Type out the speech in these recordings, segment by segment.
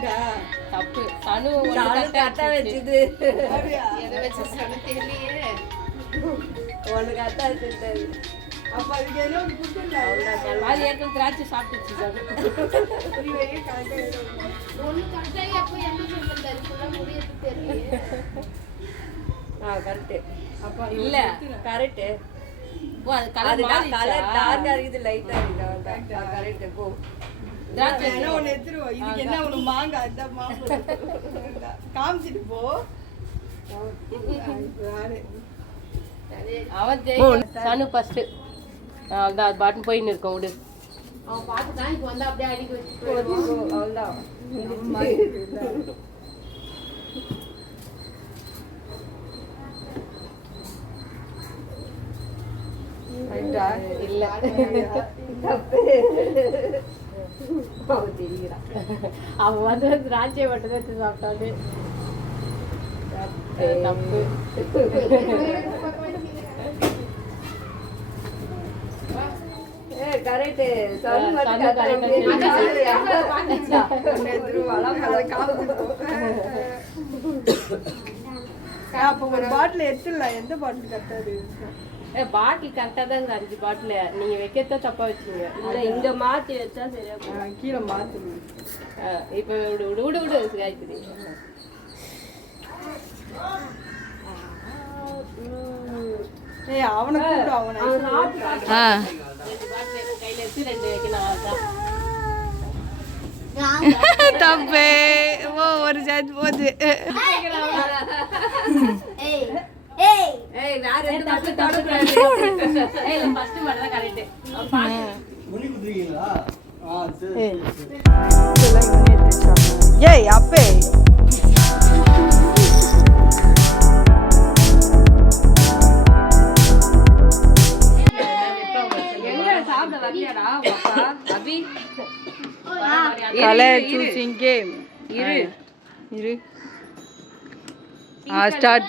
கரெக்டா? தப்பு. நானும் ஒன்று கரெக்டா வச்சுது? எதை வச்சு சொல்ல தெரியலையே? ஒண்ணு கரெக்டா அப்ப அதுக்கு என்ன ஏற்கனவே திராட்சை சாப்பிட்டுச்சு கரெக்டாக என்ன ஃபுல்லாக ஆ கரெக்ட் அப்ப இல்ல கரெக்ட் போ அது கலர் கலர் இருக்குது இருக்குது. கரெக்ட் போ. திராட்சை என்ன ஒண்ணு எடுத்துருவோம். இதுக்கு என்ன ஒண்ணு மாங்காய், மாம்பழம். காமிச்சிட்டு போ? அவன் சனு ஃபர்ஸ்ட் அவ்வளோதான் பாட்டு போயின்னு இருக்கோம் விடு. அவன் பார்த்து தான் இப்போ வந்து அப்படியே அடிக்க வச்சு ரைட்டா? இல்ல. தப்பு அவன் வந்து திராட்சை மட்டும் தான் எடுத்து சாப்பிட்டாரு தப்பு. ஏ கரெக்ட். அப்ப ஒரு பாட்டில் எடுத்துடலாம். எந்த பாட்டில் கட்டாது பாட்டில் கரெக்டாக தான் இருக்குது அஞ்சு பாட்டில். நீங்கள் வைக்கிறத தப்பாக வச்சுங்க. இல்ல இங்க மாத்தி வச்சா சரியா போகும். கீழே மாத்துது இப்போ விடு விடு விடு விடு காய்க்குது ஏய் அவனை கூப்பிடு கையில் எடுத்து ரெண்டு வைக்கணும் தப்பு ஓ ஒரு சேர்த்து போகுது ஏய். அப்பே. கலர் சூசிங் கேம் இரு. இரு. ஆ ஸ்டார்ட்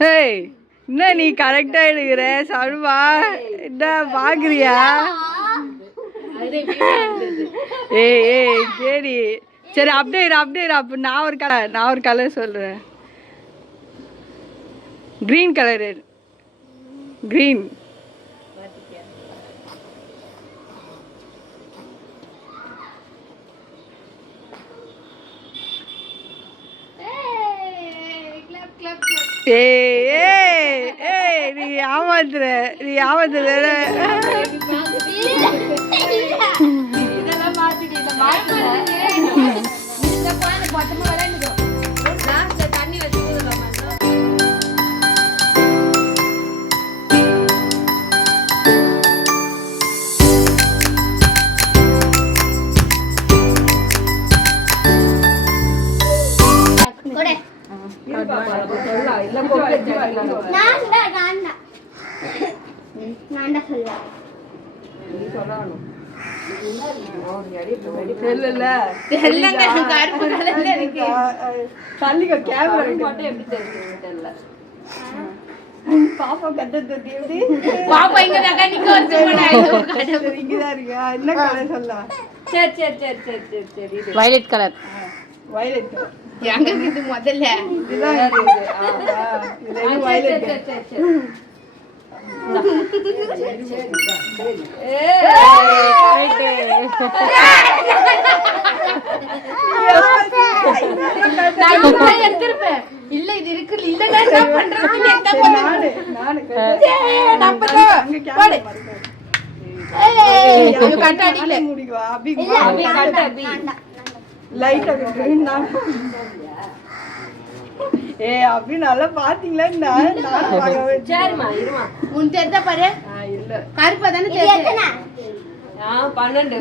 ஹேய் என்ன நீ கரெக்டா எடுக்கிற சல்வா என்ன பாக்குறியா? ஏ ஏ சரி கேடி. சரி அப்படியே இரு அப்படியே இரு அப்ப நான் ஒரு கலர் நான் ஒரு கலர் சொல்றேன். கிரீன் கலர் கிரீன் ஏய் ஏய் ஏய் நீ ஏமாத்துற நீ ஏமாத்துற. இதெல்லாம் மாத்திட்டு இந்த இந்த பாப்பா கட்ட தொட்டி எப்படி பாப்பா இங்க தான் நிக்க வந்து போனா இங்கதான் இருக்கா என்ன கலர் சொல்லலாம் சரி சரி சரி சரி சரி சரி இது வயலட் கலர் வயலட் எங்க முதல்ல இது இப்பதான் எடுத்திருப்பேன் இல்ல இது இருக்கு இல்ல நான் என்ன பண்றது கட்ட அடிக்கல முடிக்குவா அபி அபி கட்ட அபி லைட் அது தான் ஏ அபி நல்லா பாத்தீங்களா நான். சரிம்மா இருமா. உன் தெரிஞ்ச பாரு. ஆ, இல்ல. கருப்பா தானே தெரியுது ஆ பன்னெண்டு.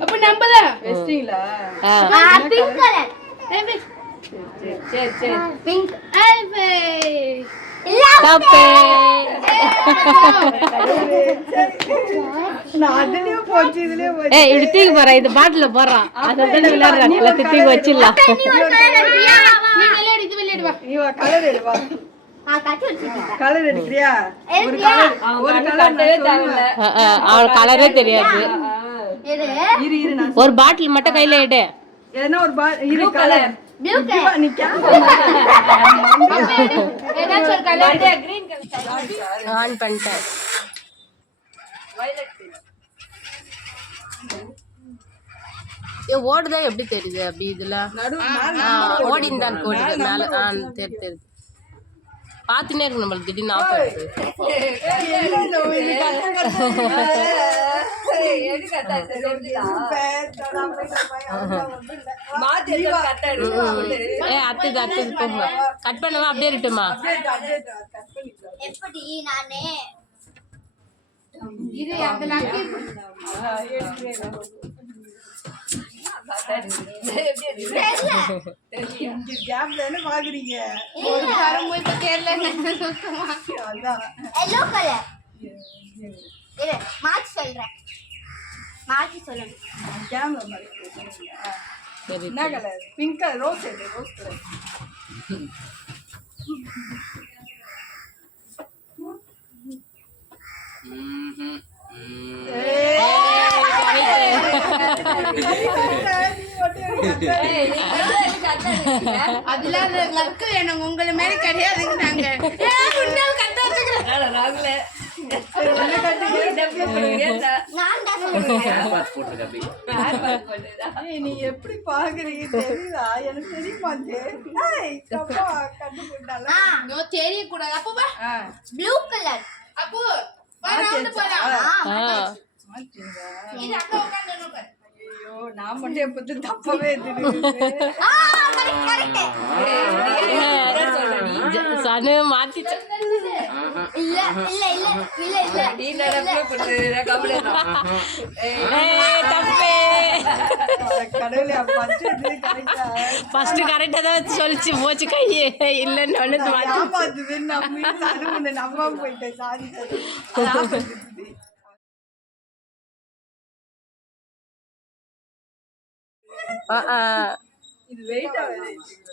அப்ப நம்பதான் வெஸ்டிங்களா பிங்க் கலர் சரி சரி சரி பிங்க் தப்பு ஏய் இப்படி தூக்கி போறேன் இது பாட்டில போடுறான் அதை தான் விளையாடுறாங்க எல்லாத்தையும் தூக்கி வச்சிடலாம். நீ கலர் தெரியாது. இரு இரு நான் ஒரு பாட்டில் மட்டும் கையில எடு. ஒரு ஆன் பண்ணிட்டேன் ஓடுதா எப்படி தெரியுது அப்படி இதுல ஓடி இருந்தால் ஓடுது மேல ஆ தெரி தெரியுது பார்த்துனே இருக்கு நம்மளுக்கு திடீர்னு ஆஃப் ஆகுது ஏ அத்துது அத்துது போங்க கட் பண்ணவா? அப்படியே இருக்கட்டுமா? எப்படி நானே? இரு அந்த லக்கி. கேம்ல பாக்குறீங்க? ஒரு வாரம் போய் தெரியல. அதான். எல்லோ கலர் இரு மார்ச் சொல்றேன். மார்ச் சொல்லணும் கேமரா மாதிரி சரி என்ன கலர்? பிங்க் கலர் ரோஸ் எடு ரோஸ் கலர். அதுல அந்த லக்கு வேணும். உங்களை மாதிரி கிடையாதுங்க நாங்க. வச்சுக்கிறேன் நீ எப்படி பாக்குறீங்க தெரியுதா எனக்கு தெரியுமா தெரியக்கூடாது அப்போ ப்ளூ கலர் அப்போ ஐயோ நான் மட்டும் தப்பவே சனு மாத்திச்சு இல்ல இல்ல இல்ல இல்ல இல்ல. ஏய், தப்பே கடவுளே பச்சை இது கரெக்டா? ஃபர்ஸ்ட் கரெக்டா தான் சொல்லிச்சு போச்சு கையே. இல்லைன்னு ஒன்று மாத்தி. நம்ம சாரி சாரி. ஆ, ஆ.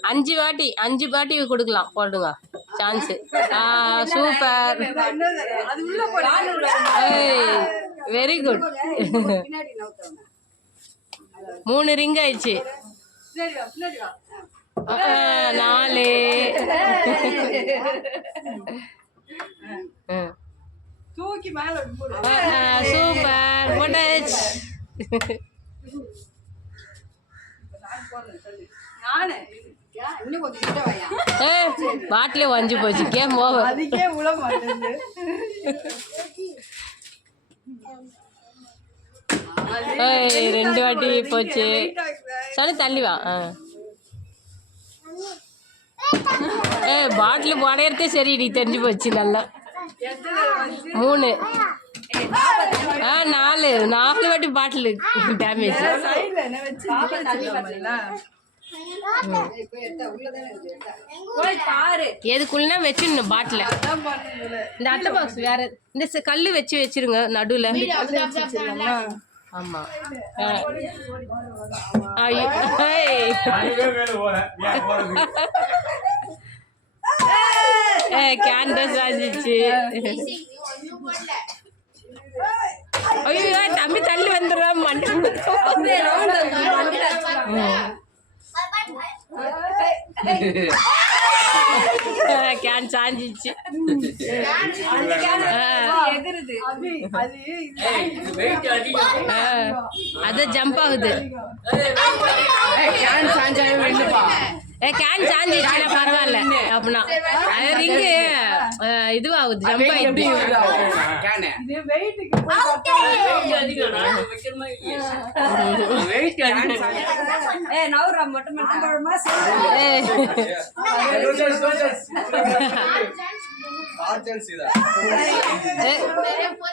அஞ்சு வாட்டி அஞ்சு வாட்டி கொடுக்கலாம் போடுங்க சான்ஸ் ஆ சூப்பர் வெரி குட் மூணு ரிங் ஆயிடுச்சு. நாலு. சூப்பர் போட்டாச்சு நானு இன்னும் கொஞ்சம் கிட்ட வாயா ஏய் பாட்டிலே வஞ்சி போச்சு. கேம் ஓவர் அதுக்கே ஏய் ரெண்டு வாட்டி போச்சு. சனி தள்ளி வா. ஏய் பாட்டில் உடையறதே சரி நீ தெரிஞ்சு போச்சு நல்லா. மூணு. நாலு. நாலு வாட்டி பாட்டில். டேமேஜ் எதுக்குள்ளனா வச்சிடணும் பாட்டில். இந்த அட்டை பாக்ஸ் வேற இந்த கல்லு வச்சு வச்சிருங்க நடுவில். ஆமா. ஆ. ஐயோ ஏய். ஏய் கேன்டஸ் ஆஞ்சிச்சு ஐயோ தம்பி தள்ளி வந்துடுறான் மண்டை கேன் சாஞ்சிச்சு. அது அது அது ஜம்ப் ஆகுது. ஏ கேன் சாஞ்சிச்சுன்னா பரவாயில்ல. அப்படின்னா. அது ரிங்கு இதுவாகுது. ஜம்ப் ஆயிடுது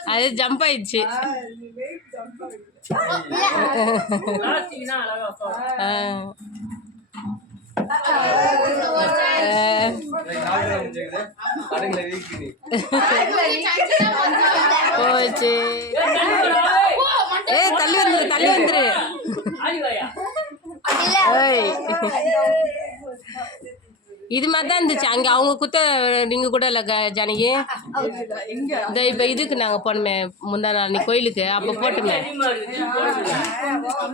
அது ஜம்ப் ஆயிடுச்சு. ஆ. போச்சு. ஏய் தள்ளி வந்துரு தள்ளி வந்துரு. ஏய். இது மாதிரி தான் இருந்துச்சு. அங்கே அவங்க குத்த நீங்கள் கூட இல்லை க ஜானகி. இந்த இப்போ இதுக்கு நாங்கள் போனோமே முந்தா நாள் நீ கோயிலுக்கு. அப்போ போட்டுமே.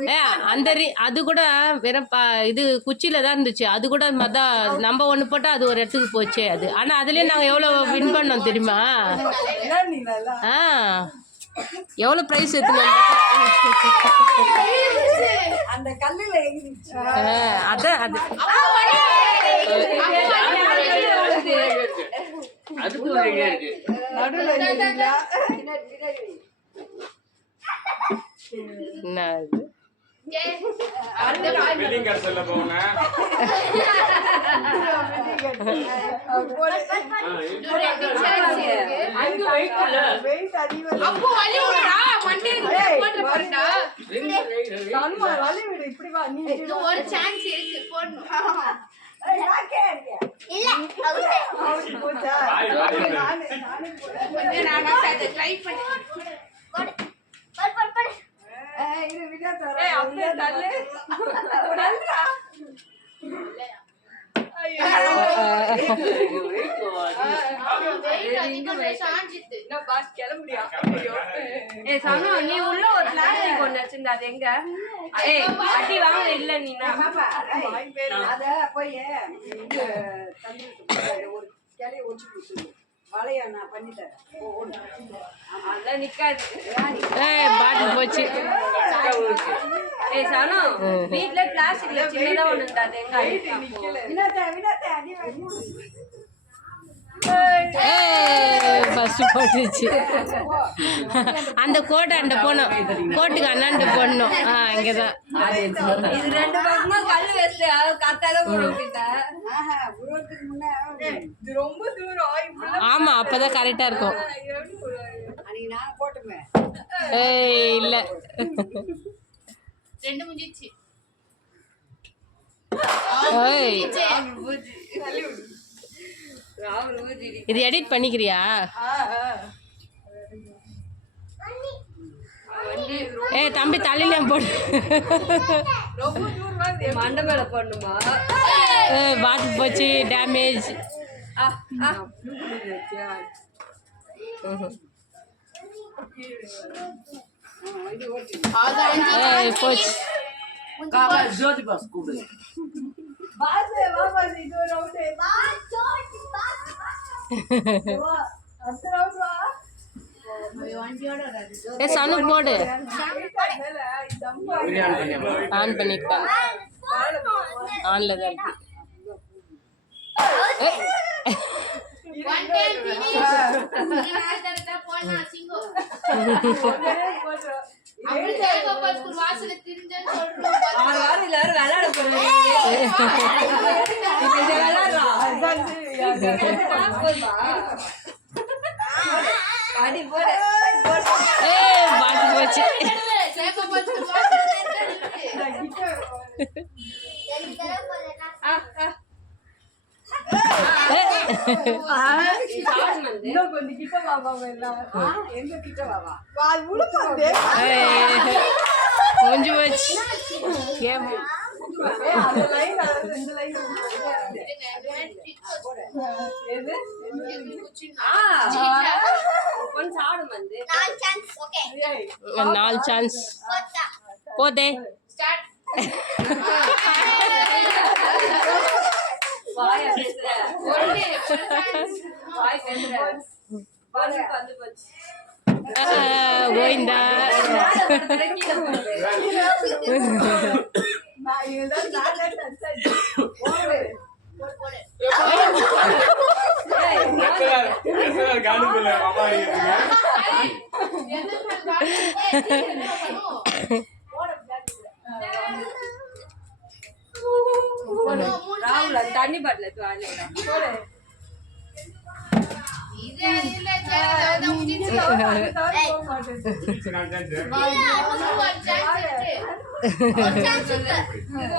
ஏ அந்த அது கூட வெறும் பா இது குச்சியில் தான் இருந்துச்சு. அது கூட மாதிரி தான் நம்ம ஒன்று போட்டால் அது ஒரு இடத்துக்கு போச்சு அது. ஆனால் அதுலேயே நாங்கள் எவ்வளோ வின் பண்ணோம் தெரியுமா? ஆ. எவ்வளோ ப்ரைஸ் எடுத்துன்னு அந்த கல்லுல எங்கிருச்சு அதான் அது? என்ன இது வெட்டிங் கார்டு சொல்ல போனேன் வெயிட் அதிகம் அப்போ வலி விடுடா மண்டையில போட்டு போறடா சன்மா வலி விடு இப்படி வா நீ இது ஒரு சான்ஸ் இருக்கு போடணும் அதை ட்ரை பண்ணி இரு, விடா நீ உள்ள ஒரு பிளாஸ்டிக் ஒண்ணு வச்சிருந்த அது எங்க? ஏய் அடி வாங்க இல்ல நீ வாய் பேரு. அத போய் இங்க தந்துட்டு போய் ஒரு கிளைய ஒடிச்சு கொடுத்துரு. வளைய நான் பண்ணி தரேன். ஓ, ஒண்ணு. அதான் நிக்காது ஏய் பாட்டில் போச்சு ஏய் சனு வீட்ல பிளாஸ்டிக்ல சின்னதா ஒண்ணு இருந்தா அது எங்க அடி வினோதா, வினோதா, அடி வாங்கி. ஏய் பஸ் போட்டுச்சு. அந்த கோட்டை அண்ட போனோம் கோட்டுக்கு அண்ணாண்ட போடணும் ஆ இங்கே தான் இது ரெண்டு பக்கமா கல்லு வச்சு கத்தால போடுவிட்ட ஆஹா, உருவத்துக்கு முன்ன இது ரொம்ப தூரம். இப்படிலாம் ஆமாம் அப்போ தான் கரெக்டாக இருக்கும். எப்படி போடுவாங்க? அன்னைக்கு நான் போட்டுமே ஏய் இல்லை. ரெண்டு முடிஞ்சிச்சு. ஏய். இது எடிட் பண்ணிக்கிறியா? ஏய் தம்பி தலையில போடு. ரொம்ப தூரமா இருக்கு. மண்டை மேல ஏய் பாட்டில் போச்சு டேமேஜ் போச்சு. பாஸ், வா பாஸ், இது ஒரு round. பாஸ் சோட் பாஸ் வா, அடுத்த round வா. வண்டியோட வராது ஏய் சனு போடு மேல, இந்த அம்மா ஆன் பண்ணிருக்காங்க ஆன்ல தான் இருக்கு ஏய் ஒன் டே ஃபினிஷ் போனா சிங்கோ போட்டுரும். அப்படி தேங்க பாஸ்கூர் வாசல திரிஞ்சேன்னு சொல்றோம் ஆறு வாரம் இல்ல வேற விளையாட போறேன் இப்ப இங்க விளையாடுறான் அதான் இது, அடி போடு ஏய் பாட்டில் போச்சு கொஞ்சம் சாப்பிடு வந்து நாலு சான்ஸ் போதே வாய பேசுற ஒன்னு ஒரு சான்ஸ் வாய் பேசுற வந்து வந்து போச்சு கோவிந்தா கீழே போடு. நான் இதுதான் நான் தான் ஒரு சான்ஸ் இருக்கு ஒரு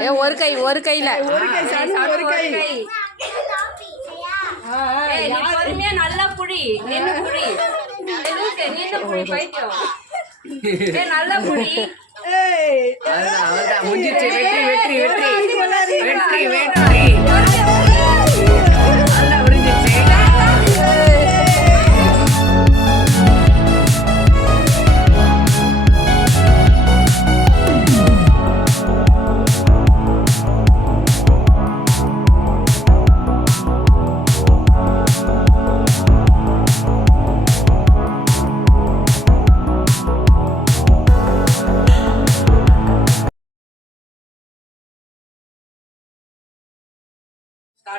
ஏ ஒரு கை ஒரு கையில. ஏய், நீ பொறுமையா நல்லா புடி நின்னு புடி நின்னு புடி பைத்தியம். ஏ நல்லா புடி வெற்றி வெற்றி வெற்றி. வெற்றி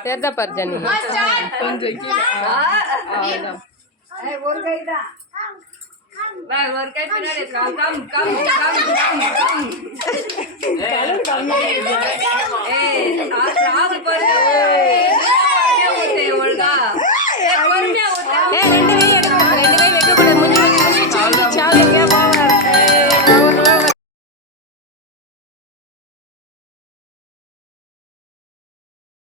சேர்த்தா பாரு ஜன்னி கொஞ்சம் ஒரு கை தான் ஒரு கை பின்னாடி